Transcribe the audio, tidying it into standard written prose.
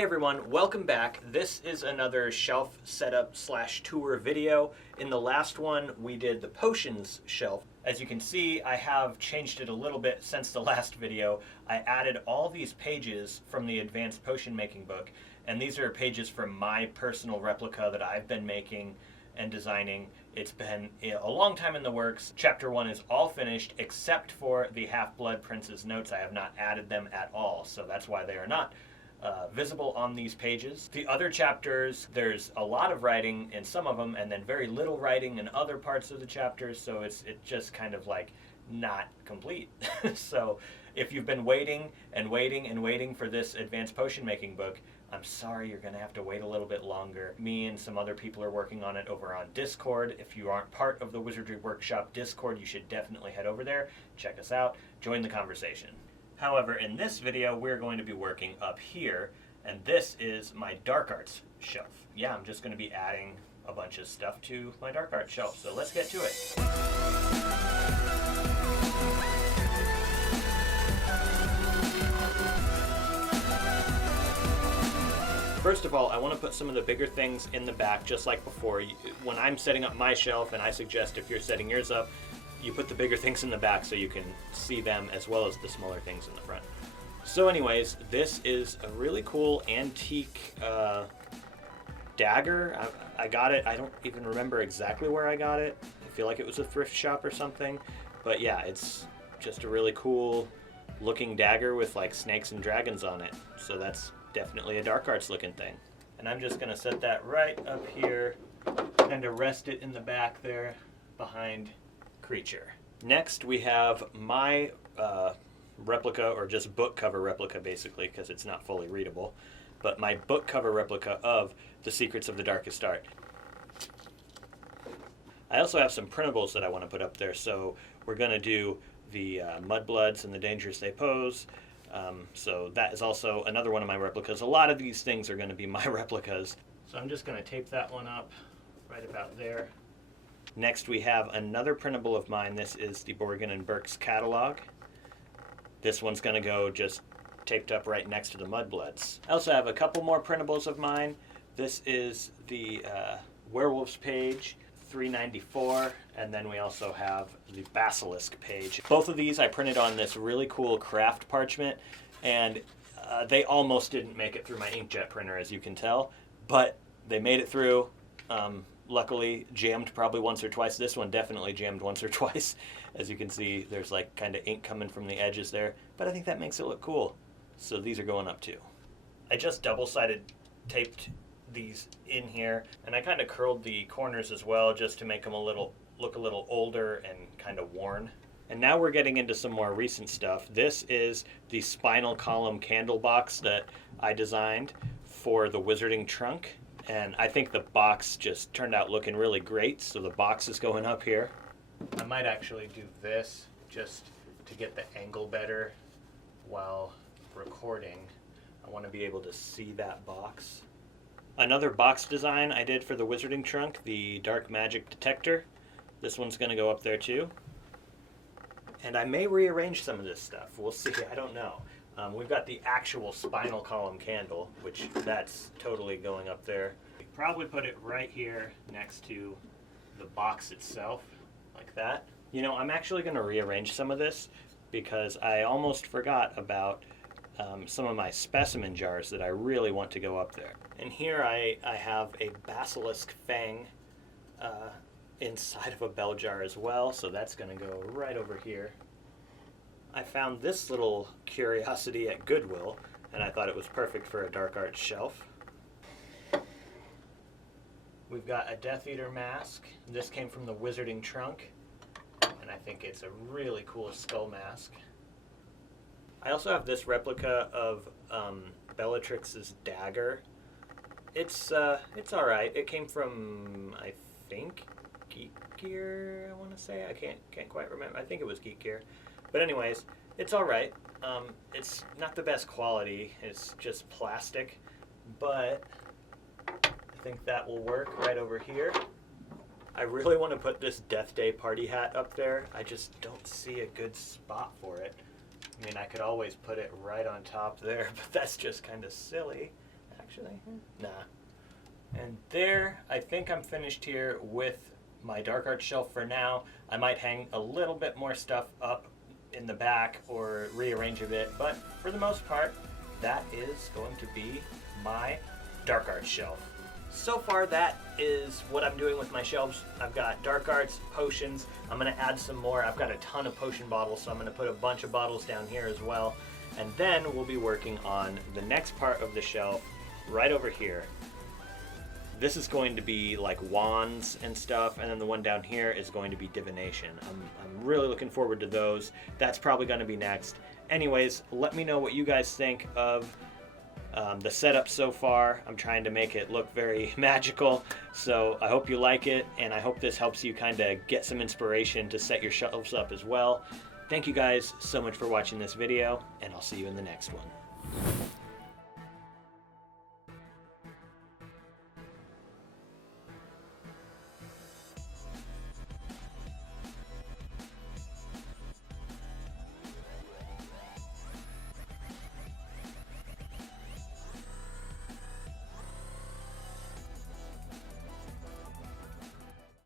Hey everyone, welcome back. This is another shelf setup / tour video. In the last one, we did the potions shelf. As you can see, I have changed it a little bit since the last video. I added all these pages from the advanced potion making book, and these are pages from my personal replica that I've been making and designing. It's been a long time in the works. Chapter 1 is all finished except for the Half-Blood Prince's notes. I have not added them at all, so that's why they are not visible on these pages. The other chapters, there's a lot of writing in some of them and then very little writing in other parts of the chapters, so it's just kind of like not complete. So if you've been waiting and waiting and waiting for this advanced potion making book, I'm sorry, you're going to have to wait a little bit longer. Me and some other people are working on it over on Discord. If you aren't part of the Wizardry Workshop Discord, you should definitely head over there, check us out, join the conversation. However, in this video, we're going to be working up here, and this is my dark arts shelf. Yeah, I'm just going to be adding a bunch of stuff to my dark arts shelf, so let's get to it. First of all, I want to put some of the bigger things in the back, just like before. When I'm setting up my shelf, and I suggest if you're setting yours up, you put the bigger things in the back so you can see them as well as the smaller things in the front. So anyways, this is a really cool antique dagger. I got it, I don't even remember exactly where I got it. I feel like it was a thrift shop or something. But yeah, it's just a really cool looking dagger with like snakes and dragons on it. So that's definitely a dark arts looking thing. And I'm just gonna set that right up here, kind of rest it in the back there behind creature. Next we have my replica, or just book cover replica basically, because it's not fully readable, but my book cover replica of The Secrets of the Darkest Art. I also have some printables that I want to put up there, so we're going to do the Mudbloods and the Dangers They Pose. So that is also another one of my replicas. A lot of these things are going to be my replicas. So I'm just going to tape that one up right about there. Next we have another printable of mine. This is the Borgin and Burke's catalog. This one's going to go just taped up right next to the Mudbloods. I also have a couple more printables of mine. This is the Werewolves page, 394, and then we also have the Basilisk page. Both of these I printed on this really cool craft parchment, and they almost didn't make it through my inkjet printer, as you can tell, but they made it through. Luckily jammed probably once or twice. This one definitely jammed once or twice. As you can see, there's like kind of ink coming from the edges there, but I think that makes it look cool. So these are going up too. I just double-sided taped these in here, and I kind of curled the corners as well just to make them look a little older and kind of worn. And now we're getting into some more recent stuff. This is the spinal column candle box that I designed for the Wizarding Trunk. And I think the box just turned out looking really great, so the box is going up here. I might actually do this just to get the angle better while recording. I want to be able to see that box. Another box design I did for the Wizarding Trunk, the Dark Magic Detector. This one's going to go up there too. And I may rearrange some of this stuff. We'll see, I don't know. We've got the actual spinal column candle, which that's totally going up there. We probably put it right here next to the box itself, like that. You know, I'm actually going to rearrange some of this because I almost forgot about some of my specimen jars that I really want to go up there. And here I have a basilisk fang inside of a bell jar as well, so that's going to go right over here. I found this little curiosity at Goodwill, and I thought it was perfect for a dark arts shelf. We've got a Death Eater mask. This came from the Wizarding Trunk, and I think it's a really cool skull mask. I also have this replica of Bellatrix's dagger. It's alright. It came from, I think, Geek Gear, I want to say. I can't quite remember. I think it was Geek Gear. But anyways, it's alright. It's not the best quality. It's just plastic, but I think that will work right over here. I really want to put this Death Day party hat up there. I just don't see a good spot for it. I mean, I could always put it right on top there, but that's just kind of silly. actually. Nah. And there, I think I'm finished here with my dark art shelf for now. I might hang a little bit more stuff up in the back or rearrange a bit, but for the most part, that is going to be my dark art shelf. So far, that is what I'm doing with my shelves. I've got dark arts, potions. I'm going to add some more. I've got a ton of potion bottles, so I'm going to put a bunch of bottles down here as well. And then we'll be working on the next part of the shelf right over here. This is going to be like wands and stuff, and then the one down here is going to be divination. I'm really looking forward to those. That's probably going to be next. Anyways, let me know what you guys think of the setup so far. I'm trying to make it look very magical, so I hope you like it, and I hope this helps you kind of get some inspiration to set your shelves up as well. Thank you guys so much for watching this video, and I'll see you in the next one.